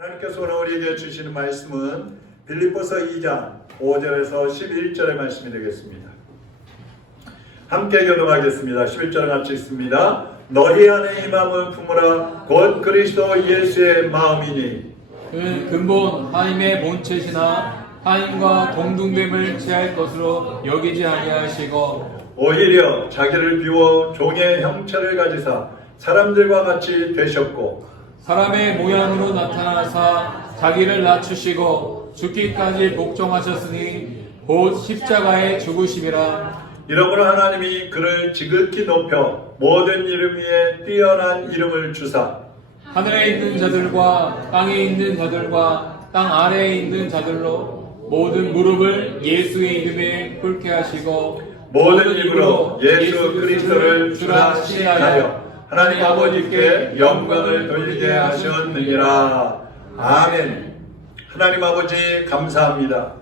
하나님께서 오늘 우리에게 주시는 말씀은 빌립보서 2장 5절에서 11절의 말씀이 되겠습니다. 함께 교독하겠습니다. 11절 같이 읽습니다. 너희 안에 이 마음을 품으라 곧 그리스도 예수의 마음이니 그는 근본 하나님의 본체시나 하나님과 동등됨을 취할 것으로 여기지 아니하시고 오히려 자기를 비워 종의 형체를 가지사 사람들과 같이 되셨고 사람의 모양으로 나타나사 자기를 낮추시고 죽기까지 복종하셨으니 곧 십자가의 죽으심이라. 이러므로 하나님이 그를 지극히 높여 모든 이름 위에 뛰어난 이름을 주사 하늘에 있는 자들과 땅에 있는 자들과 땅 아래에 있는 자들로 모든 무릎을 예수의 이름에 꿇게 하시고 모든 입으로 예수 그리스도를 주라 시인하여 하나님 아버지께 영광을 돌리게 하셨느니라. 아멘. 하나님 아버지 감사합니다.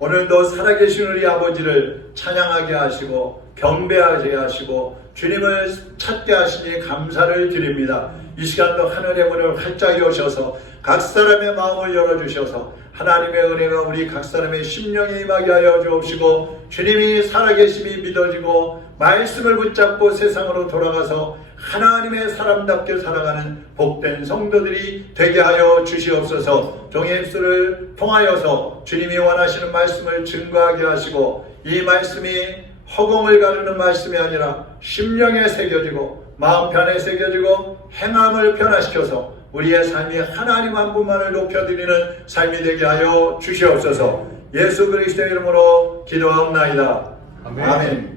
오늘도 살아계신 우리 아버지를 찬양하게 하시고 경배하게 하시고 주님을 찾게 하시니 감사를 드립니다. 이 시간도 하늘의 문을 활짝 여셔서 각 사람의 마음을 열어주셔서 하나님의 은혜가 우리 각 사람의 심령에 임하게 하여 주옵시고 주님이 살아계심이 믿어지고 말씀을 붙잡고 세상으로 돌아가서 하나님의 사람답게 살아가는 복된 성도들이 되게 하여 주시옵소서. 종의 입술을 통하여서 주님이 원하시는 말씀을 증거하게 하시고 이 말씀이 허공을 가르는 말씀이 아니라 심령에 새겨지고 마음편에 새겨지고 행함을 변화시켜서 우리의 삶이 하나님 한 분만을 높여드리는 삶이 되게 하여 주시옵소서. 예수 그리스도의 이름으로 기도하옵나이다. 아멘. 아멘.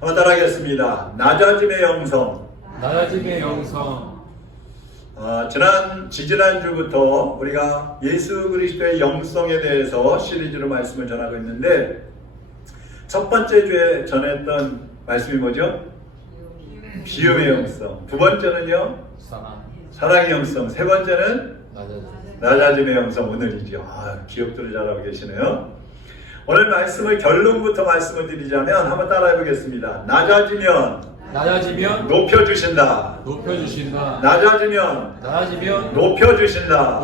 한번 따라하겠습니다. 낮아짐의 영성. 낮아짐의 영성. 지지난주부터 우리가 예수 그리스도의 영성에 대해서 시리즈로 말씀을 전하고 있는데 첫 번째 주에 전했던 말씀이 뭐죠? 비움의 영성. 두 번째는요? 사랑의 영성. 세 번째는? 낮아짐의 영성. 오늘이죠. 기억들을 잘하고 계시네요. 오늘 말씀을 결론부터 말씀을 드리자면 한번 따라해 보겠습니다. 낮아지면 높여주신다. 낮아지면 높여주신다.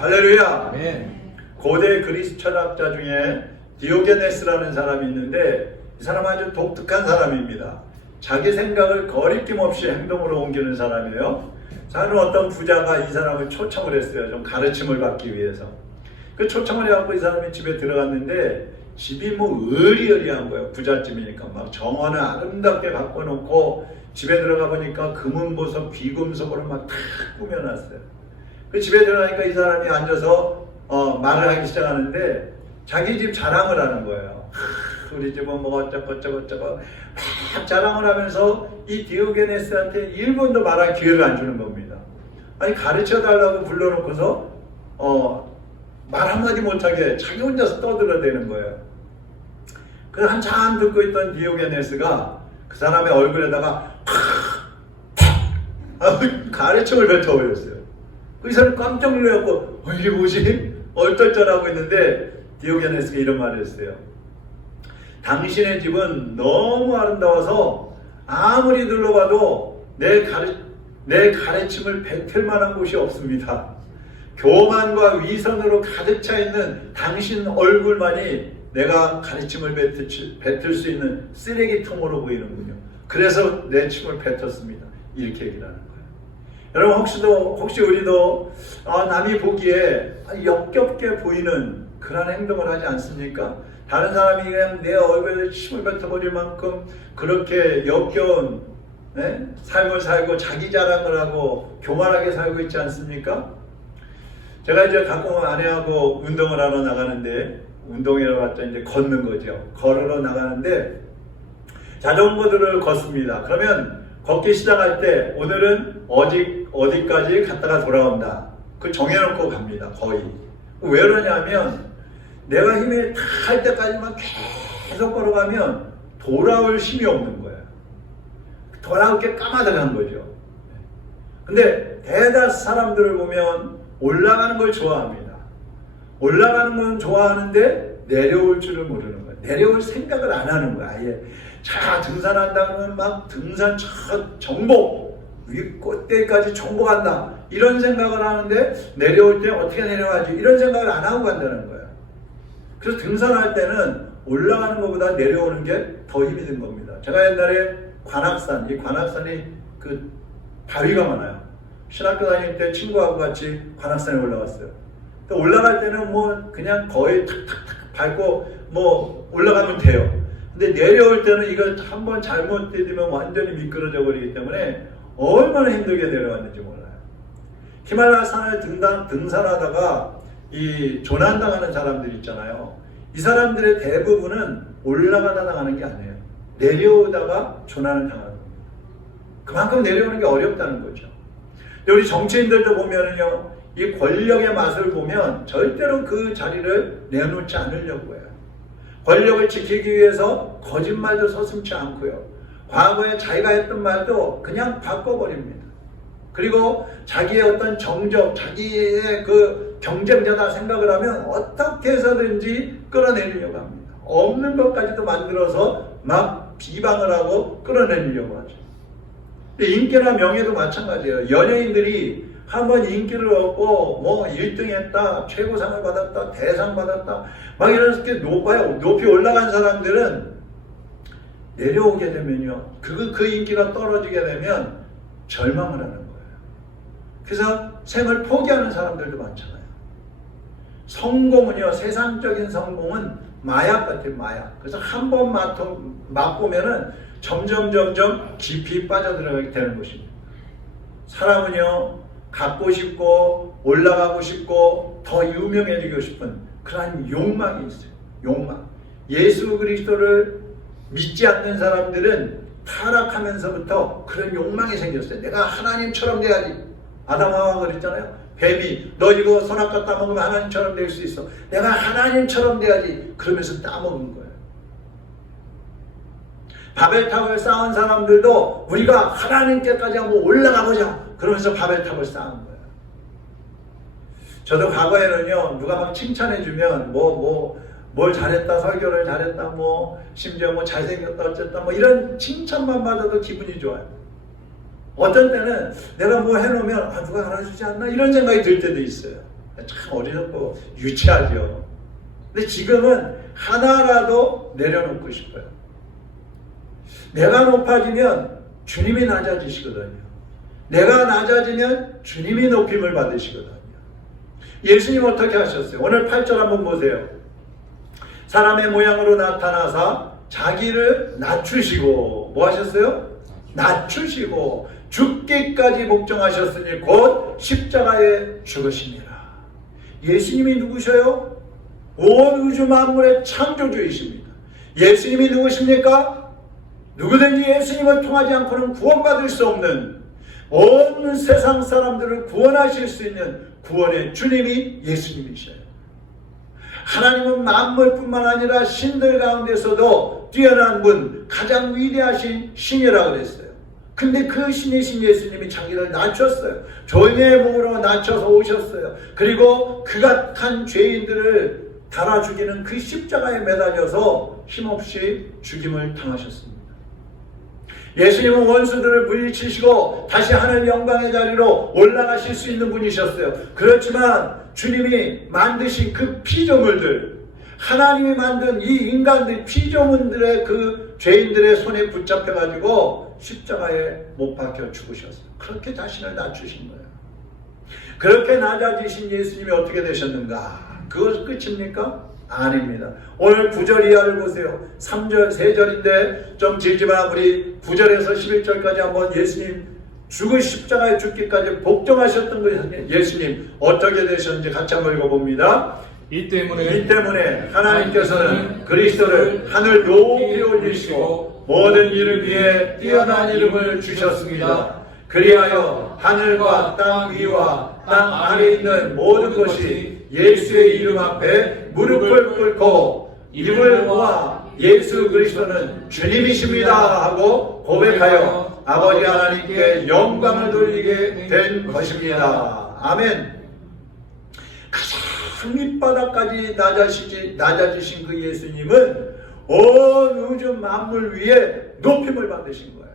할렐루야. 아멘. 고대 그리스 철학자 중에 디오게네스라는 사람이 있는데 이 사람 아주 독특한 사람입니다. 자기 생각을 거리낌 없이 행동으로 옮기는 사람이에요. 사는 어떤 부자가 이 사람을 초청을 했어요. 좀 가르침을 받기 위해서. 그 초청을 해갖고 이 사람이 집에 들어갔는데 집이 뭐 으리으리한 거예요. 부잣집이니까 막 정원을 아름답게 바꿔놓고 집에 들어가 보니까 금은보석, 귀금속으로 막 탁 꾸며놨어요. 그 집에 들어가니까 이 사람이 앉아서 말을 하기 시작하는데 자기 집 자랑을 하는 거예요. 우리 집은 뭐 어쩌고 막 자랑을 하면서 이 디오게네스한테 1분도 말할 기회를 안 주는 겁니다. 아니 가르쳐달라고 불러놓고서 말 한마디 못하게 자기 혼자서 떠들어대는 거예요. 그래서 한참 듣고 있던 디오게네스가 그 사람의 얼굴에다가 가래청을 뱉어버렸어요. 그 사람이 깜짝 놀라고 이게 뭐지? 얼떨떨하고 있는데 디오게네스가 이런 말을 했어요. 당신의 집은 너무 아름다워서 아무리 둘러봐도 내 가르침을 뱉을 만한 곳이 없습니다. 교만과 위선으로 가득 차 있는 당신 얼굴만이 내가 가르침을 뱉을 수 있는 쓰레기통으로 보이는군요. 그래서 내 침을 뱉었습니다. 이렇게 얘기를 하는 거예요. 여러분 혹시 우리도 남이 보기에 역겹게 보이는 그런 행동을 하지 않습니까? 다른 사람이 그냥 내 얼굴에 침을 뱉어버릴 만큼 그렇게 역겨운 삶을 살고 자기 자랑을 하고 교만하게 살고 있지 않습니까? 제가 이제 가끔 아내하고 운동을 하러 나가는데 운동이라고 봤자 이제 걷는 거죠. 걸으러 나가는데 자전거들을 걷습니다. 그러면 걷기 시작할 때 오늘은 어디까지 갔다가 돌아온다. 그걸 정해놓고 갑니다. 거의. 왜 그러냐면 내가 힘이 다 할 때까지만 계속 걸어가면 돌아올 힘이 없는 거예요. 돌아올 게 까마득한 거죠. 근데 대다수 사람들을 보면 올라가는 걸 좋아합니다. 올라가는 건 좋아하는데 내려올 줄을 모르는 거예요. 내려올 생각을 안 하는 거예요. 아예. 자, 등산한다 그러면 막 등산 저 정복 위 꼭대기까지 정복한다 이런 생각을 하는데 내려올 때 어떻게 내려가지 이런 생각을 안 하고 간다는 거예요. 그래서 등산할 때는 올라가는 것보다 내려오는 게 더 힘이 든 겁니다. 제가 옛날에 관악산, 이 관악산이 그 바위가 많아요. 신학교 다닐 때 친구하고 같이 관악산에 올라갔어요. 올라갈 때는 뭐 그냥 거의 탁탁탁 밟고 뭐 올라가면 돼요. 근데 내려올 때는 이거 한번 잘못 디디면 완전히 미끄러져 버리기 때문에 얼마나 힘들게 내려갔는지 몰라요. 히말라야 산을 등산하다가 이 조난당하는 사람들 있잖아요. 이 사람들의 대부분은 올라가다 당하는 게 아니에요. 내려오다가 조난을 당하는 겁니다. 그만큼 내려오는 게 어렵다는 거죠. 근데 우리 정치인들도 보면은요, 이 권력의 맛을 보면 절대로 그 자리를 내놓지 않으려고 해요. 권력을 지키기 위해서 거짓말도 서슴지 않고요. 과거에 자기가 했던 말도 그냥 바꿔버립니다. 그리고 자기의 어떤 정적, 자기의 그 경쟁자다 생각을 하면 어떻게 해서든지 끌어내리려고 합니다. 없는 것까지도 만들어서 막 비방을 하고 끌어내리려고 하죠. 인기나 명예도 마찬가지예요. 연예인들이 한번 인기를 얻고 뭐 1등 했다, 최고상을 받았다, 대상 받았다 막 이렇게 높이 올라간 사람들은 내려오게 되면요, 그 인기가 떨어지게 되면 절망을 하는 거예요. 그래서 생을 포기하는 사람들도 많잖아요. 성공은요, 세상적인 성공은 마약 같아요, 마약. 그래서 한 번 맛보면은 점점 깊이 빠져들어가게 되는 것입니다. 사람은요, 갖고 싶고 올라가고 싶고 더 유명해지고 싶은 그러한 욕망이 있어요. 욕망. 예수 그리스도를 믿지 않는 사람들은 타락하면서부터 그런 욕망이 생겼어요. 내가 하나님처럼 돼야지. 아담 하와가 그랬잖아요. 뱀이 너 이거 선악과 따먹으면 하나님처럼 될 수 있어. 내가 하나님처럼 돼야지. 그러면서 따먹은 거예요. 바벨탑을 쌓은 사람들도 우리가 하나님께까지 한번 올라가보자. 그러면서 바벨탑을 쌓은 거예요. 저도 과거에는요, 누가 막 칭찬해주면 뭘 잘했다, 설교를 잘했다, 심지어 잘생겼다, 어쨌다, 이런 칭찬만 받아도 기분이 좋아요. 어떤 때는 내가 뭐 해놓으면 누가 알아주지 않나 이런 생각이 들 때도 있어요. 참 어리석고 유치하죠. 근데 지금은 하나라도 내려놓고 싶어요. 내가 높아지면 주님이 낮아지시거든요. 내가 낮아지면 주님이 높임을 받으시거든요. 예수님 어떻게 하셨어요? 오늘 8절 한번 보세요. 사람의 모양으로 나타나사 자기를 낮추시고 뭐 하셨어요? 낮추시고 죽기까지 복종하셨으니 곧 십자가에 죽으시니라. 예수님이 누구셔요? 온 우주 만물의 창조주이십니다. 예수님이 누구십니까? 누구든지 예수님을 통하지 않고는 구원받을 수 없는, 온 세상 사람들을 구원하실 수 있는 구원의 주님이 예수님이셔요. 하나님은 만물뿐만 아니라 신들 가운데서도 뛰어난 분, 가장 위대하신 신이라고 그랬어요. 근데 그 신이신 예수님이 자기를 낮췄어요. 존재의 몸으로 낮춰서 오셨어요. 그리고 그같은 죄인들을 달아 죽이는 그 십자가에 매달려서 힘없이 죽임을 당하셨습니다. 예수님은 원수들을 물리치시고 다시 하늘 영광의 자리로 올라가실 수 있는 분이셨어요. 그렇지만 주님이 만드신 그 피조물들, 하나님이 만든 이 인간들, 피조물들의 그 죄인들의 손에 붙잡혀가지고 십자가에 못 박혀 죽으셨어요. 그렇게 자신을 낮추신 거예요. 그렇게 낮아지신 예수님이 어떻게 되셨는가? 그것 끝입니까? 아닙니다. 오늘 9절 이하를 보세요. 3절, 3절인데 좀 길지만 우리 9절에서 11절까지 한번 예수님 십자가에 죽기까지 복종하셨던 그 예수님 어떻게 되셨는지 같이 한번 읽어봅니다. 이 때문에 하나님께서는 그리스도를 하늘 높이 올리시고 모든 이름 위에 뛰어난 이름을 주셨습니다. 그리하여 하늘과 땅 위와 땅 아래에 있는 모든 것이 예수의 이름 앞에 무릎을 꿇고 입을 모아 예수 그리스도는 주님이십니다 하고 고백하여 아버지 하나님께 영광을 돌리게 된 것입니다. 아멘. 가장 밑바닥까지 낮아지신 그 예수님은 온 우주 만물 위에 높임을 받으신 거예요.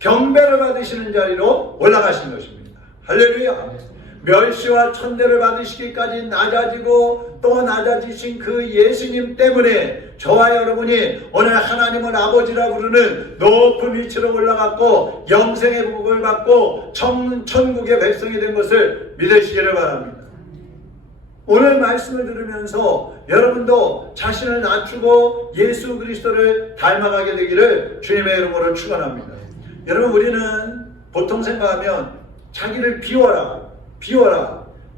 경배를 받으시는 자리로 올라가신 것입니다. 할렐루야. 멸시와 천대를 받으시기까지 낮아지고 또 낮아지신 그 예수님 때문에 저와 여러분이 오늘 하나님을 아버지라 부르는 높은 위치로 올라갔고 영생의 복을 받고 천국의 백성이 된 것을 믿으시기를 바랍니다. 오늘 말씀을 들으면서 여러분도 자신을 낮추고 예수 그리스도를 닮아가게 되기를 주님의 이름으로 축원합니다. 여러분, 우리는 보통 생각하면 자기를 비워라,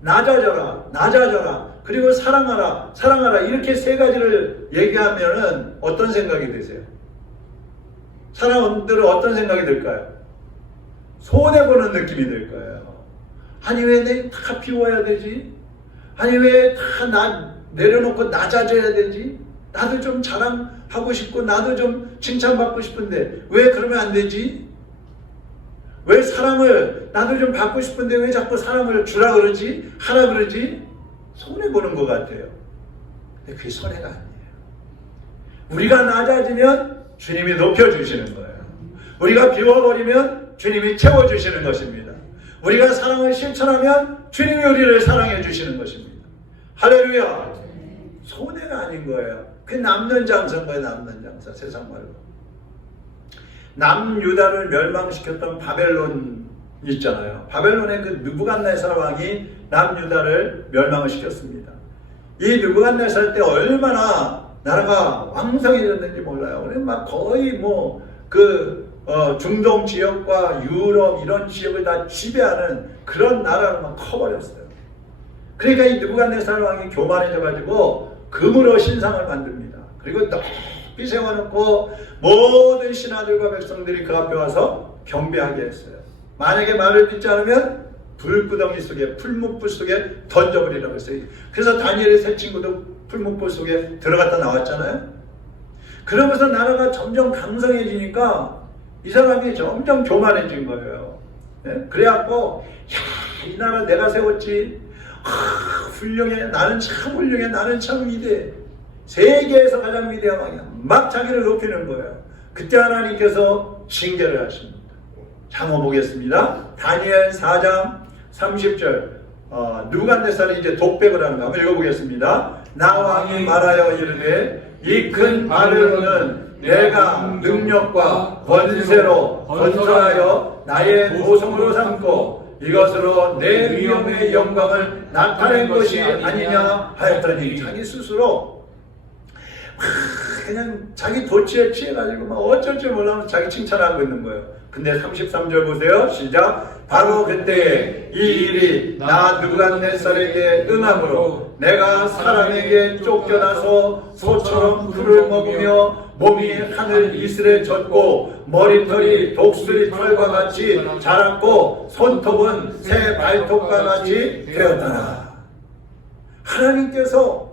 낮아져라, 그리고 사랑하라 이렇게 세 가지를 얘기하면은 어떤 생각이 드세요? 사람들은 어떤 생각이 들까요? 손해보는 느낌이 들 거예요. 아니 왜 내 다 비워야 되지? 아니 왜 다 내려놓고 낮아져야 되지? 나도 좀 자랑하고 싶고 나도 좀 칭찬받고 싶은데 왜 그러면 안 되지? 왜 사랑을 나도 좀 받고 싶은데 왜 자꾸 사랑을 주라 그러지? 하라 그러지? 손해보는 것 같아요. 근데 그게 손해가 아니에요. 우리가 낮아지면 주님이 높여주시는 거예요. 우리가 비워버리면 주님이 채워주시는 것입니다. 우리가 사랑을 실천하면 주님이 우리를 사랑해 주시는 것입니다. 할렐루야. 손해가 아닌 거예요. 그게 남는 장사인 거예요. 남는 장사. 세상 말로. 남유다를 멸망시켰던 바벨론 있잖아요. 바벨론의 그 느부갓네살 왕이 남유다를 멸망을 시켰습니다. 이 느부갓네살 때 얼마나 나라가 왕성해졌는지 몰라요. 막 거의 중동 지역과 유럽 이런 지역을 다 지배하는 그런 나라로 막 커버렸어요. 그러니까 이 느부갓네살 왕이 교만해져가지고 금으로 신상을 만듭니다. 그리고 높이 세워놓고 모든 신하들과 백성들이 그 앞에 와서 경배하게 했어요. 만약에 말을 듣지 않으면 불구덩이 속에 풀무불 속에 던져버리라고 했어요. 그래서 다니엘의 세 친구도 풀무불 속에 들어갔다 나왔잖아요. 그러면서 나라가 점점 강성해지니까 이 사람이 점점 교만해진 거예요. 네? 그래갖고 이 나라 내가 세웠지. 훌륭해. 나는 참 훌륭해. 나는 참 위대해. 세계에서 가장 위대한 왕이야. 막 자기를 높이는 거예요. 그때 하나님께서 징계를 하십니다. 장어 보겠습니다. 다니엘 4장 30절. 느부갓네살이 이제 독백을 하는 거 한번 읽어보겠습니다. 나 왕이 말하여 이르되 이 큰 바벨론은 내가 능력과 권세로 건설하여 나의 도성으로 삼고 이것으로 내 위엄의 영광을 나타낸 것이 아니냐 하였더니 자기 스스로 그냥 자기 도취에 취해가지고 막 어쩔 줄 몰라서 자기 칭찬하고 있는 거예요. 근데 33절 보세요. 시작. 바로 그때에 이 일이 나 느부갓네살에게 응함으로 내가 사람에게 쫓겨나서 소처럼 풀을 먹으며 몸이 하늘 이슬에 젖고 머리털이 독수리 털과 같이 자랐고 손톱은 새 발톱과 같이 되었더라. 하나님께서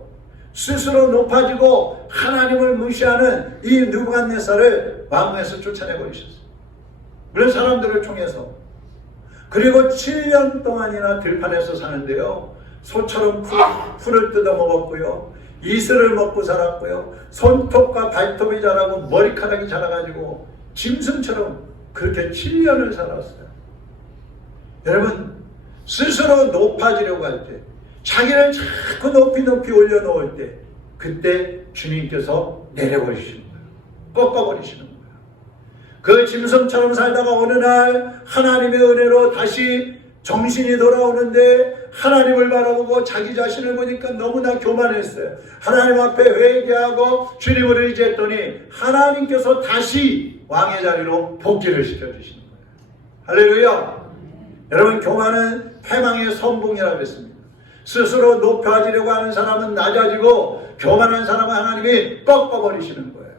스스로 높아지고 하나님을 무시하는 이 느부갓네살을 왕궁에서 쫓아내버리셨어요. 물론 사람들을 통해서. 그리고 7년 동안이나 들판에서 사는데요. 소처럼 풀을 뜯어먹었고요. 이슬을 먹고 살았고요. 손톱과 발톱이 자라고 머리카락이 자라가지고 짐승처럼 그렇게 7년을 살았어요. 여러분, 스스로 높아지려고 할 때, 자기를 자꾸 높이 올려놓을 때, 그때 주님께서 내려버리시는 거예요. 꺾어버리시는 거예요. 그 짐승처럼 살다가 어느 날 하나님의 은혜로 다시 정신이 돌아오는데 하나님을 바라보고 자기 자신을 보니까 너무나 교만했어요. 하나님 앞에 회개하고 주님을 의지했더니 하나님께서 다시 왕의 자리로 복귀를 시켜주시는 거예요. 할렐루야. 여러분, 교만은 패망의 선봉이라고 했습니다. 스스로 높아지려고 하는 사람은 낮아지고 교만한 사람은 하나님이 꺾어버리시는 거예요.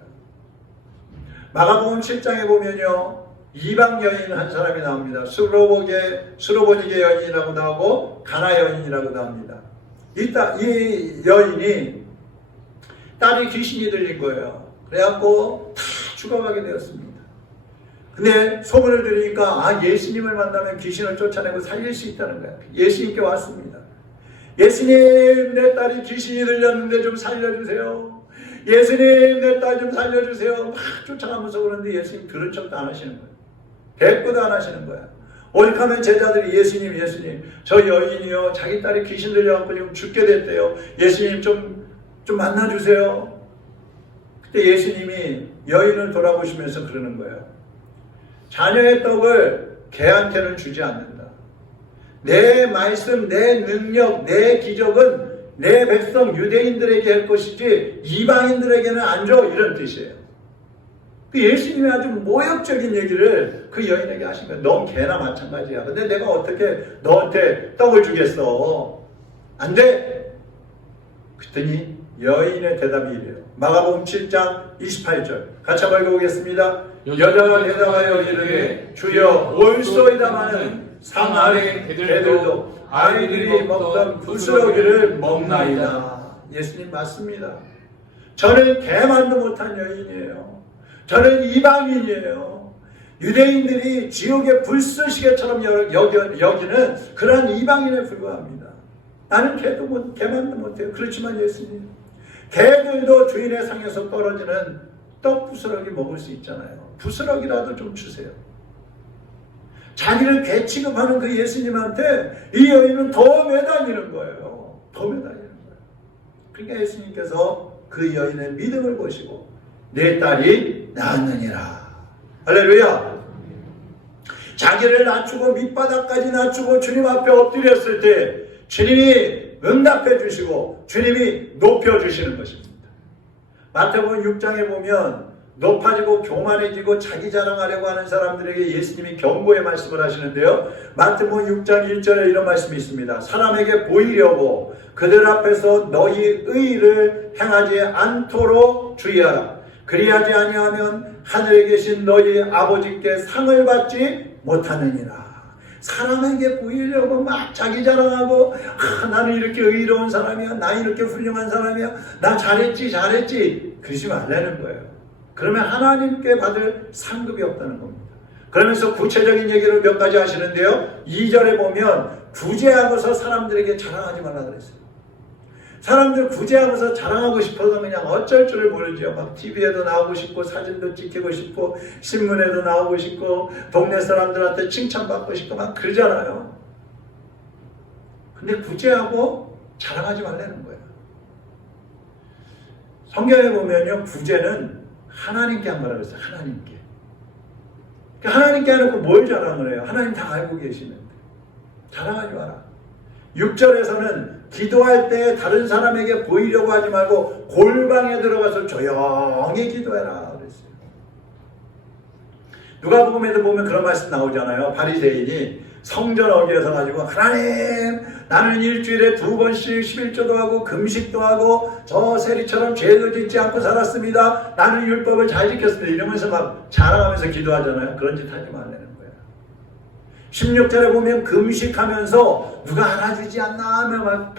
마가복음 7장에 보면요, 이방 여인 한 사람이 나옵니다. 수로보니게 여인이라고 나오고 가나 여인이라고 나옵니다. 이 여인이 딸이 귀신이 들린 거예요. 그래갖고 다 죽어가게 되었습니다. 근데 소문을 들으니까 예수님을 만나면 귀신을 쫓아내고 살릴 수 있다는 거예요. 예수님께 왔습니다. 예수님, 내 딸이 귀신이 들렸는데 좀 살려주세요. 예수님, 내 딸 좀 살려주세요. 막 쫓아가면서 그러는데 예수님 들은 척도 안 하시는 거예요. 대꾸도 안 하시는 거야. 오죽하면 제자들이 예수님, 저 여인이요, 자기 딸이 귀신 들려갖고 지금 죽게 됐대요. 예수님 좀 만나주세요. 그때 예수님이 여인을 돌아보시면서 그러는 거예요. 자녀의 떡을 개한테는 주지 않는다. 내 말씀, 내 능력, 내 기적은 내 백성 유대인들에게 할 것이지 이방인들에게는 안 줘. 이런 뜻이에요. 그 예수님이 아주 모욕적인 얘기를 그 여인에게 하신 거예요. 넌 개나 마찬가지야. 근데 내가 어떻게 너한테 떡을 주겠어? 안 돼. 그랬더니 여인의 대답이 이래요. 마가복음 7장 28절 같이 한번 읽어보겠습니다. 여자가 대답하여 이르되 주여 올소이다마는 상 아래 개들도 아이들이 먹던 부스러기를 먹나이다. 예수님 맞습니다. 저는 개만도 못한 여인이에요. 저는 이방인이에요. 유대인들이 지옥의 불쏘시개처럼 여기는 그러한 이방인에 불과합니다. 나는 개만도 못해요. 그렇지만 예수님, 개들도 주인의 상에서 떨어지는 떡 부스러기 먹을 수 있잖아요. 부스러기라도 좀 주세요. 자기를 개 취급하는 그 예수님한테 이 여인은 더 매달리는 거예요. 더 매달리는 거예요. 그러니까 예수님께서 그 여인의 믿음을 보시고 내 딸이 나았느니라. 할렐루야. 자기를 낮추고 밑바닥까지 낮추고 주님 앞에 엎드렸을 때 주님이 응답해 주시고 주님이 높여 주시는 것입니다. 마태복음 6장에 보면 높아지고 교만해지고 자기 자랑하려고 하는 사람들에게 예수님이 경고의 말씀을 하시는데요. 마태복음 6장 1절에 이런 말씀이 있습니다. 사람에게 보이려고 그들 앞에서 너희 의를 행하지 않도록 주의하라. 그리하지 아니하면 하늘에 계신 너희 아버지께 상을 받지 못하느니라. 사람에게 보이려고 막 자기 자랑하고 나는 이렇게 의로운 사람이야, 나 이렇게 훌륭한 사람이야, 나 잘했지 그러지 말라는 거예요. 그러면 하나님께 받을 상급이 없다는 겁니다. 그러면서 구체적인 얘기를 몇 가지 하시는데요. 2절에 보면 구제하고서 사람들에게 자랑하지 말라 그랬어요. 사람들 구제하고서 자랑하고 싶어서 그냥 어쩔 줄을 모르죠. 막 TV에도 나오고 싶고 사진도 찍히고 싶고 신문에도 나오고 싶고 동네 사람들한테 칭찬받고 싶고 막 그러잖아요. 근데 구제하고 자랑하지 말라는 거예요. 성경에 보면요, 구제는 하나님께 한 거라고 했어요. 하나님께. 그러니까 하나님께 해놓고 뭘 자랑을 해요? 하나님 다 알고 계시는데. 자랑하지 마라. 6절에서는 기도할 때 다른 사람에게 보이려고 하지 말고 골방에 들어가서 조용히 기도해라 그랬어요. 누가복음에도 보면 그런 말씀 나오잖아요. 바리새인이 성전 어귀에서 가지고 하나님, 나는 일주일에 2번씩 11조도 하고 금식도 하고 저 세리처럼 죄도 짓지 않고 살았습니다. 나는 율법을 잘 지켰습니다. 이러면서 막 자랑하면서 기도하잖아요. 그런 짓 하지 말라는 거예요. 16절에 보면 금식하면서 누가 알아주지 않나 하면 막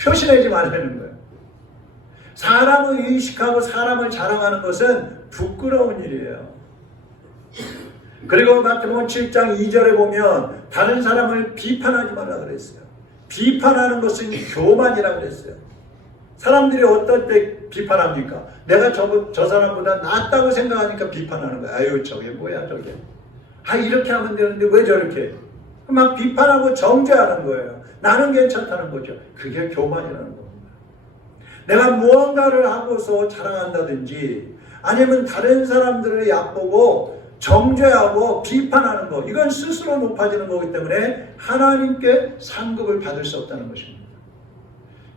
표시내지 말라는 거예요. 사람을 의식하고 사람을 자랑하는 것은 부끄러운 일이에요. 그리고 마태복음 7장 2절에 보면 다른 사람을 비판하지 말라 그랬어요. 비판하는 것은 교만이라고 그랬어요. 사람들이 어떨 때 비판합니까? 내가 저 사람보다 낫다고 생각하니까 비판하는 거야. 아유, 저게 뭐야 저게. 이렇게 하면 되는데 왜 저렇게. 막 비판하고 정죄하는 거예요. 나는 괜찮다는 거죠. 그게 교만이라는 겁니다. 내가 무언가를 하고서 자랑한다든지 아니면 다른 사람들을 얕보고 정죄하고 비판하는 것, 이건 스스로 높아지는 거기 때문에 하나님께 상급을 받을 수 없다는 것입니다.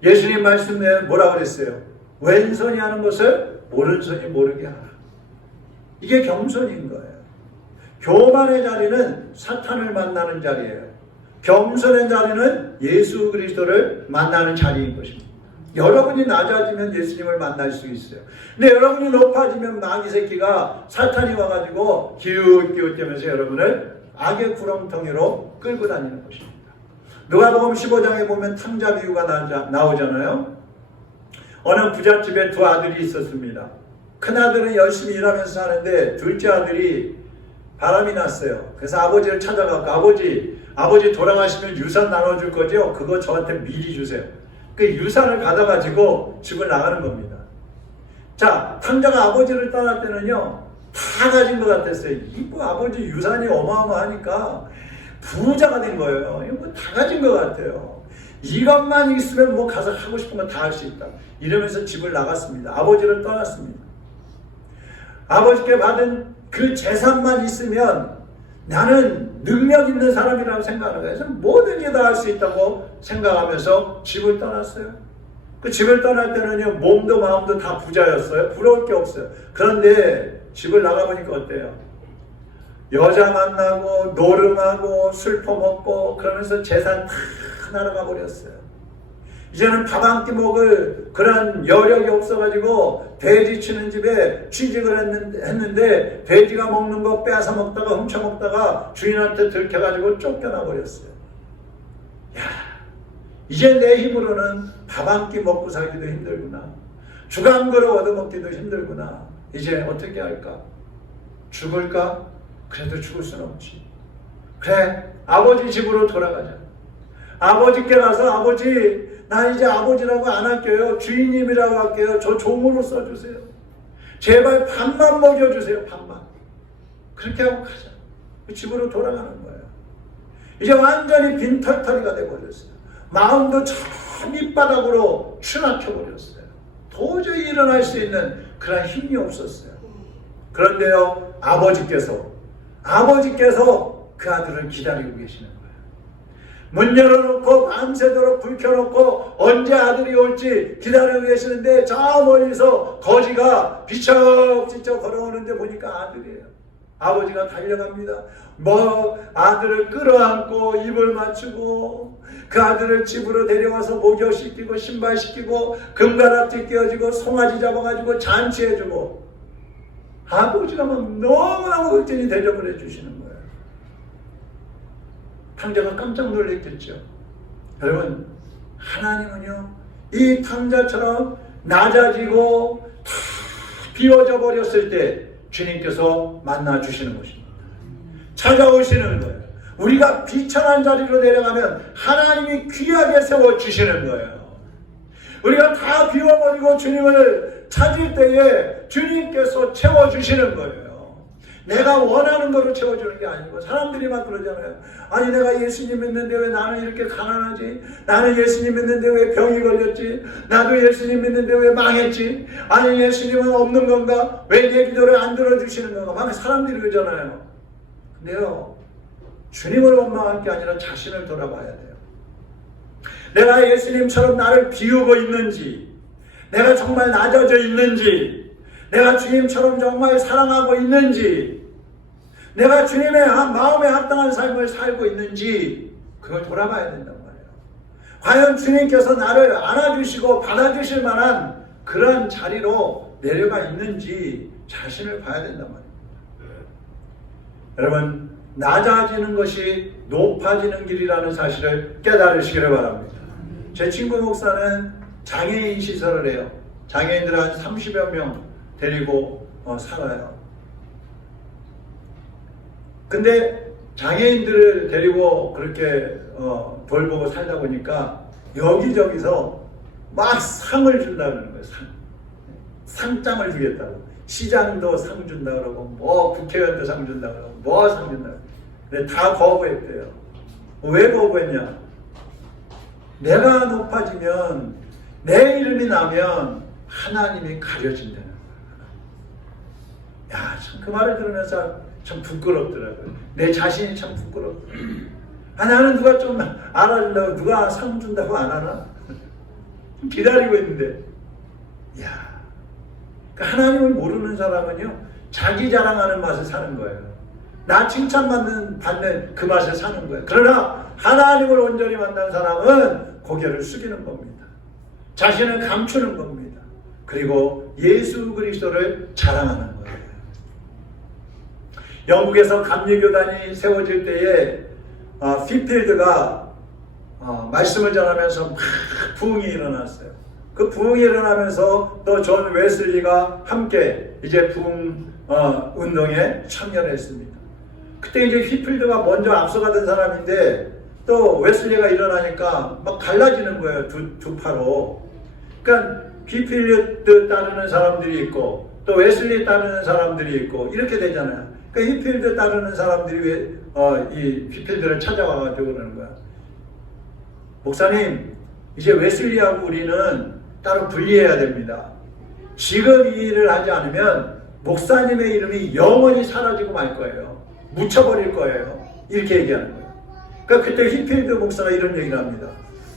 예수님 말씀에 뭐라 그랬어요? 왼손이 하는 것을 오른손이 모르게 하라. 이게 겸손인 거예요. 교만의 자리는 사탄을 만나는 자리예요. 겸손의 자리는 예수 그리스도를 만나는 자리인 것입니다. 여러분이 낮아지면 예수님을 만날 수 있어요. 근데 여러분이 높아지면 마귀 새끼가 사탄이 와가지고 기웃기웃대면서 여러분을 악의 구렁텅이로 끌고 다니는 것입니다. 누가복음 15장에 보면 탕자 비유가 나오잖아요. 어느 부잣집에 두 아들이 있었습니다. 큰아들은 열심히 일하면서 사는데 둘째 아들이 바람이 났어요. 그래서 아버지를 찾아가고 아버지 돌아가시면 유산 나눠줄 거죠? 그거 저한테 미리 주세요. 그 유산을 받아가지고 집을 나가는 겁니다. 자, 탕자가 아버지를 떠날 때는요, 다 가진 것 같았어요. 뭐 아버지 유산이 어마어마하니까 부자가 된 거예요. 이거 뭐 다 가진 것 같아요. 이것만 있으면 뭐 가서 하고 싶은 건 다 할 수 있다. 이러면서 집을 나갔습니다. 아버지를 떠났습니다. 아버지께 받은 그 재산만 있으면 나는 능력 있는 사람이라고 생각하는 거예요. 그래서 뭐든지 다 할 수 있다고 생각하면서 집을 떠났어요. 그 집을 떠날 때는요, 몸도 마음도 다 부자였어요. 부러울 게 없어요. 그런데 집을 나가보니까 어때요? 여자 만나고 노름하고 술 퍼먹고 그러면서 재산 다 날아가 버렸어요. 이제는 밥 한 끼 먹을 그런 여력이 없어가지고 돼지 치는 집에 취직을 했는데 돼지가 먹는 거 빼앗아 먹다가 훔쳐 먹다가 주인한테 들켜가지고 쫓겨나 버렸어요. 야, 이제 내 힘으로는 밥 한 끼 먹고 살기도 힘들구나. 죽 한 그릇 얻어먹기도 힘들구나. 이제 어떻게 할까? 죽을까? 그래도 죽을 수는 없지. 그래, 아버지 집으로 돌아가자. 아버지께 가서 아버지, 나 이제 아버지라고 안 할게요. 주인님이라고 할게요. 저 종으로 써주세요. 제발 밥만 먹여주세요. 밥만. 그렇게 하고 가자. 그 집으로 돌아가는 거예요. 이제 완전히 빈털터리가 돼버렸어요. 마음도 저 밑바닥으로 추락해버렸어요. 도저히 일어날 수 있는 그런 힘이 없었어요. 그런데요, 아버지께서 그 아들을 기다리고 계시는 거예요. 문 열어놓고 밤새도록 불 켜놓고 언제 아들이 올지 기다리고 계시는데 저 멀리서 거지가 비척비척 걸어오는데 보니까 아들이에요. 아버지가 달려갑니다. 뭐 아들을 끌어안고 입을 맞추고 그 아들을 집으로 데려와서 목욕시키고 신발시키고 금가락지 끼워주고 송아지 잡아가지고 잔치해주고 아버지가 막 너무너무 극진히 대접을 해주시는 거예요. 탕자가 깜짝 놀랐겠죠. 여러분, 하나님은요, 이 탕자처럼 낮아지고 다 비워져 버렸을 때 주님께서 만나주시는 것입니다. 찾아오시는 거예요. 우리가 비천한 자리로 내려가면 하나님이 귀하게 세워주시는 거예요. 우리가 다 비워버리고 주님을 찾을 때에 주님께서 채워주시는 거예요. 내가 원하는 거로 채워주는 게 아니고 사람들이 막 그러잖아요. 아니 내가 예수님 믿는데 왜 나는 이렇게 가난하지? 나는 예수님 믿는데 왜 병이 걸렸지? 나도 예수님 믿는데 왜 망했지? 아니 예수님은 없는 건가? 왜 내 기도를 안 들어주시는 건가? 막 사람들이 그러잖아요. 근데요, 주님을 원망할 게 아니라 자신을 돌아봐야 돼요. 내가 예수님처럼 나를 비우고 있는지, 내가 정말 낮아져 있는지, 내가 주님처럼 정말 사랑하고 있는지, 내가 주님의 마음에 합당한 삶을 살고 있는지 그걸 돌아봐야 된단 말이에요. 과연 주님께서 나를 안아주시고 받아주실 만한 그런 자리로 내려가 있는지 자신을 봐야 된단 말입니다. 여러분, 낮아지는 것이 높아지는 길이라는 사실을 깨달으시기를 바랍니다. 제 친구 목사는 장애인 시설을 해요. 장애인들 한 30여 명 데리고 살아요. 근데 장애인들을 데리고 그렇게 돌보고 살다 보니까 여기저기서 막 상을 준다 그러는 거예요. 상장을 주겠다고. 시장도 상 준다 그러고 뭐 국회의원도 상 준다 그러고 뭐 상 준다 그러고. 근데 다 거부했대요. 왜 거부했냐? 내가 높아지면 내 이름이 나면 하나님이 가려진다는 거예요. 야, 참 그 말을 들으면서 참 부끄럽더라고요. 내 자신이 참 부끄럽더라고요. 아, 나는 누가 좀 알아준다고, 누가 상 준다고 안 하나? 기다리고 있는데. 야, 그러니까 하나님을 모르는 사람은요, 자기 자랑하는 맛을 사는 거예요. 나 칭찬받는 그 맛을 사는 거예요. 그러나 하나님을 온전히 만난 사람은 고개를 숙이는 겁니다. 자신을 감추는 겁니다. 그리고 예수 그리스도를 자랑하는 거예요. 영국에서 감리교단이 세워질 때에 피필드가 말씀을 전하면서 막 부흥이 일어났어요. 그 부흥이 일어나면서 또 존 웨슬리가 함께 이제 부흥 운동에 참여를 했습니다. 그때 이제 휘필드가 먼저 앞서가던 사람인데 또 웨슬리가 일어나니까 막 갈라지는 거예요. 두 파로. 그러니까 휘필드 따르는 사람들이 있고 또 웨슬리 따르는 사람들이 있고 이렇게 되잖아요. 그러니까 휘필드 따르는 사람들이 이 휘필드를 찾아와가지고 그러는 거야. 목사님, 이제 웨슬리하고 우리는 따로 분리해야 됩니다. 지금 이 일을 하지 않으면 목사님의 이름이 영원히 사라지고 말 거예요. 묻혀버릴 거예요. 이렇게 얘기하는 거예요. 그러니까 그때 휘필드 목사가 이런 얘기를 합니다.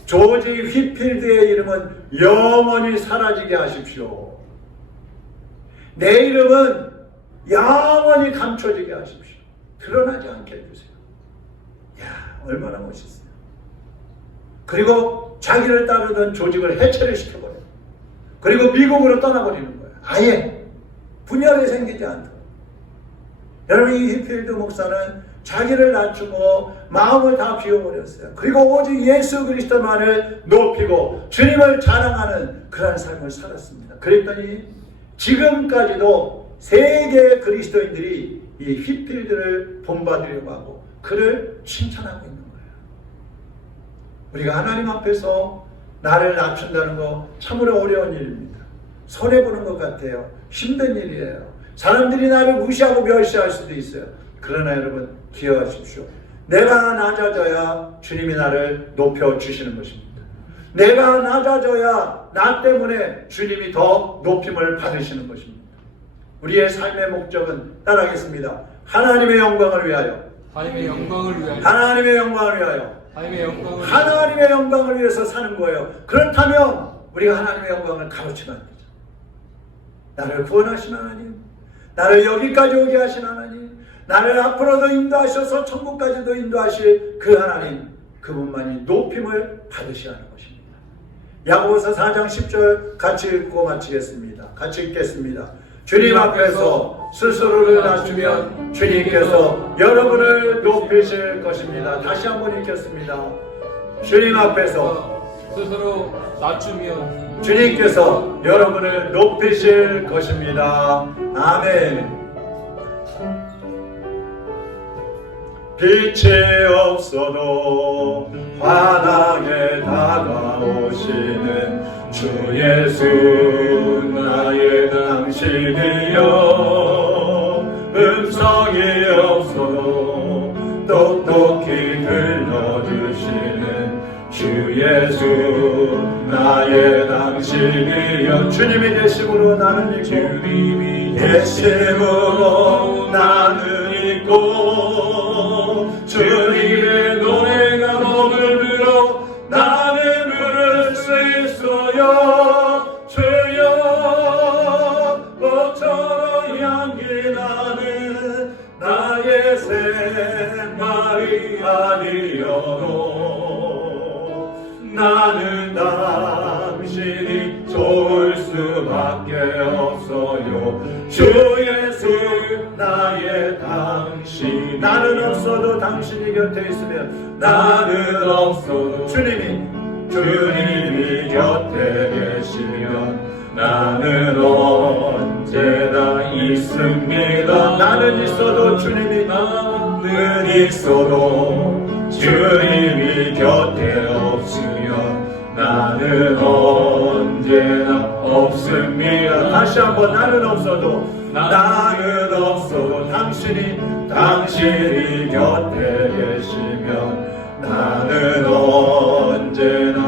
조지 휘필드의 이름은 영원히 사라지게 하십시오. 내 이름은 영원히 감춰지게 하십시오. 드러나지 않게 해주세요. 야, 얼마나 멋있어요. 그리고 자기를 따르던 조직을 해체를 시켜버려요. 그리고 미국으로 떠나버리는 거예요. 아예 분열이 생기지 않도록. 여러분, 이 휘필드 목사는 자기를 낮추고 마음을 다 비워버렸어요. 그리고 오직 예수 그리스도만을 높이고 주님을 자랑하는 그런 삶을 살았습니다. 그랬더니 지금까지도 세계의 그리스도인들이 이 휘필드를 본받으려고 하고 그를 칭찬하고 있는 거예요. 우리가 하나님 앞에서 나를 낮춘다는 거 참으로 어려운 일입니다. 손해보는 것 같아요. 힘든 일이에요. 사람들이 나를 무시하고 멸시할 수도 있어요. 그러나 여러분 기억하십시오. 내가 낮아져야 주님이 나를 높여주시는 것입니다. 내가 낮아져야 나 때문에 주님이 더 높임을 받으시는 것입니다. 우리의 삶의 목적은 따라하겠습니다. 하나님의 영광을 위하여, 하나님의 영광을 위하여, 하나님의 영광을 위하여, 하나님의 영광을 위하여, 하나님의 영광을 위해서 사는 거예요. 그렇다면 우리가 하나님의 영광을 가로치면 안 되죠. 나를 구원하신 하나님, 나를 여기까지 오게 하신 하나님, 나를 앞으로도 인도하셔서 천국까지도 인도하실 그 하나님, 그분만이 높임을 받으셔야 하는 것입니다. 야고보서 4장 10절 같이 읽고 마치겠습니다. 같이 읽겠습니다. 주님 앞에서 스스로를 낮추면 주님께서 여러분을 높이실 것입니다. 다시 한번 읽겠습니다. 주님 앞에서 스스로 낮추면 주님께서 여러분을 높이실 것입니다. 아멘. 빛이 없어도 환하게 다가오시는 주 예수 나의 당신이여, 음성이 없어도 똑똑히 들려주시는 주 예수 나의 당신이여. 주님이 계심으로 나는 있고, 주님이 계심으로 나는 있고, 주님의 노래가 몸을 들어 나는 부를 수 있어요. 주여 꽃처럼 향기 나는 나의 생활이 아니어도 나는 당신이 좋을 수밖에 없어요. 주 예수 나의 당신. 나는 없어도 당신이 곁에 있으면, 나는 없어도 주님이 곁에 계시면 나는 언제나 있습니다. 나는 있어도 주님이, 나는 있어도 주님이 곁에 없으면 나는 언제나 없습니다. 다시 한번, 나는 없어도 당신이 곁에 계시면 나는 언제나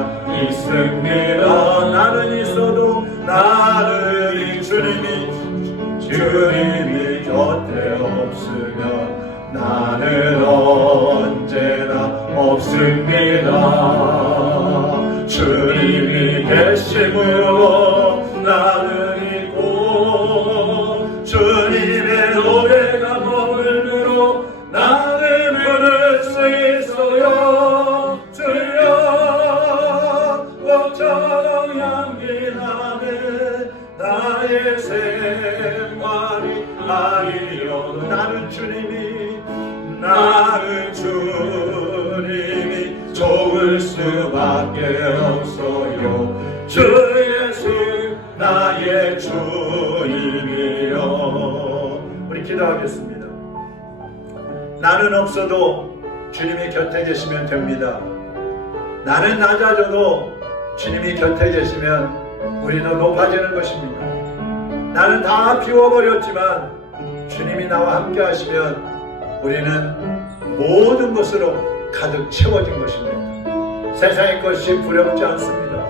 있습니다. 나는 있어도 나는 주님이 곁에 없으면 나는 언제나 없습니다. 주님이 계심으로 나는 있고, 주님의 노래가 몸을 들어 나는 부를 수 있어요. 주여 꽃처럼 향기 나는 나의 생활이 아니어도 나는 주님이 좋을 수밖에 없어요. 주 예수 나의 주님이여. 우리 기도하겠습니다. 나는 없어도 주님이 곁에 계시면 됩니다. 나는 낮아져도 주님이 곁에 계시면 우리는 높아지는 것입니다. 나는 다 비워버렸지만 주님이 나와 함께 하시면 우리는 모든 것으로 가득 채워진 것입니다. 세상의 것이 두렵지 않습니다.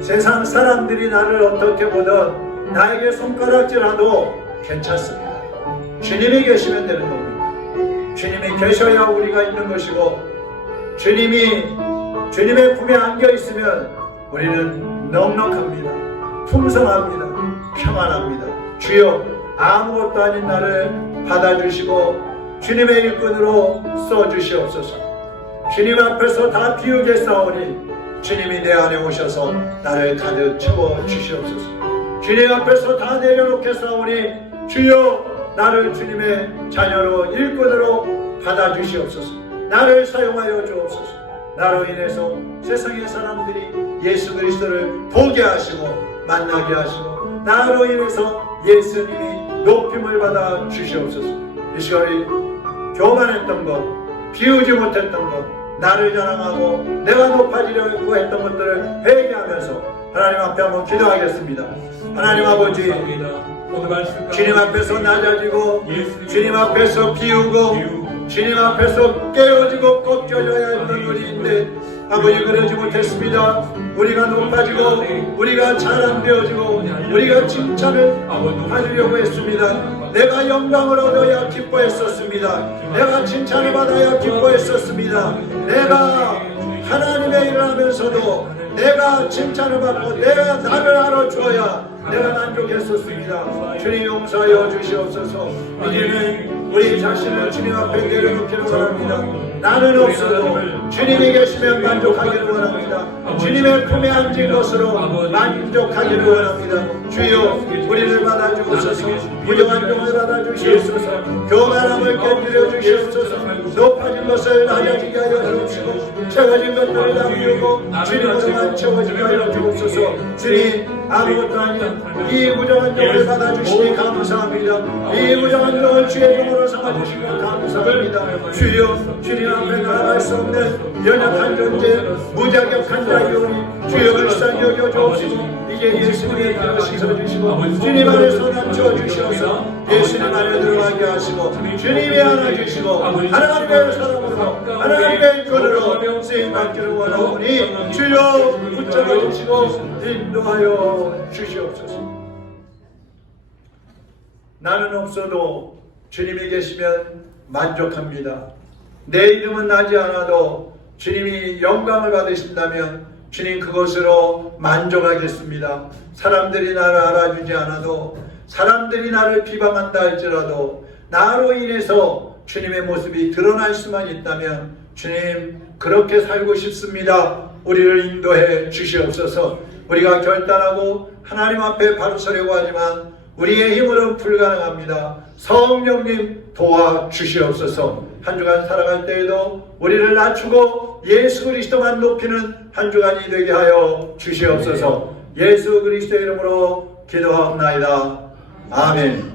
세상 사람들이 나를 어떻게 보든 나에게 손가락질하도 괜찮습니다. 주님이 계시면 되는 겁니다. 주님이 계셔야 우리가 있는 것이고, 주님의 품에 안겨 있으면 우리는 넉넉합니다. 풍성합니다. 평안합니다. 주여, 아무것도 아닌 나를 받아주시고 주님의 일꾼으로 써주시옵소서. 주님 앞에서 다 비우겠사오니 주님이 내 안에 오셔서 나를 가득 채워주시옵소서. 주님 앞에서 다 내려놓겠사오니 주여, 나를 주님의 자녀로 일꾼으로 받아주시옵소서. 나를 사용하여 주옵소서. 나로 인해서 세상의 사람들이 예수 그리스도를 보게 하시고 만나게 하시고, 나로 인해서 예수님이 높임을 받아 주시옵소서. 이 시간에 교만했던 것, 비우지 못했던 것, 나를 자랑하고 내가 높아지려고 했던 것들을 회개하면서 하나님 앞에 한번 기도하겠습니다. 하나님 아버지, 주님 앞에서 낮아지고 주님 앞에서 비우고 주님 앞에서 깨어지고 꺾여져야 했던 우리인데 아버지, 그러지 못했습니다. 우리가 높아지고 우리가 자랑되어지고 우리가 칭찬을 받으려고 했습니다. 내가 영광을 얻어야 기뻐했었습니다. 내가 칭찬을 받아야 기뻐했었습니다. 내가 하나님의 일을 하면서도 내가 칭찬을 받고 내가 나를 알아주어야 내가 만족했었습니다. 주님 용서하여 주시옵소서. 이제는 우리 자신을 주님 앞에 내려놓기를 원합니다. 나는 없어도 주님이 계시면 만족하기를 원합니다. 주님의 품에 앉은 것으로 만족하기를 원합니다. 주여, 우리를 받아주옵소서. 부정한 종을 받아주시옵소서. 교만함을 깨뜨려 주시옵소서. 높아진 것을 낮아지게 하여 주옵시고 채워진 것들을 남기고 주님으로만 채워지게 하여 주옵소서. 주님, 아무것도 아닌 이 부정한 종을 받아주시니 감사합니다. 이 부정한 종을 주의 종으로 삼아주시니 감사합니다. 주여, 주님 앞에 나아갈 수 없는 연약한 존재, 무자격한 자유니 주여 불쌍히 여겨 주옵시고 이제 예수님의 피로 씻어주시고 주님 안에서 낮춰 주시옵소서. 예수님 안에 들어가게 하시고 주님이 안아주시고 하나님의 사랑으로 하나님의 권으로 쓰임받기를 원하오니 주여 붙잡아 주시고 인도하여 주시옵소서. 나는 없어도 주님이 계시면 만족합니다. 내 이름은 나지 않아도 주님이 영광을 받으신다면 주님 그것으로 만족하겠습니다. 사람들이 나를 알아주지 않아도, 사람들이 나를 비방한다 할지라도 나로 인해서 주님의 모습이 드러날 수만 있다면 주님 그렇게 살고 싶습니다. 우리를 인도해 주시옵소서. 우리가 결단하고 하나님 앞에 바로 서려고 하지만 우리의 힘으로는 불가능합니다. 성령님 도와주시옵소서. 한 주간 살아갈 때에도 우리를 낮추고 예수 그리스도만 높이는 한 주간이 되게 하여 주시옵소서. 예수 그리스도의 이름으로 기도하옵나이다. 아멘.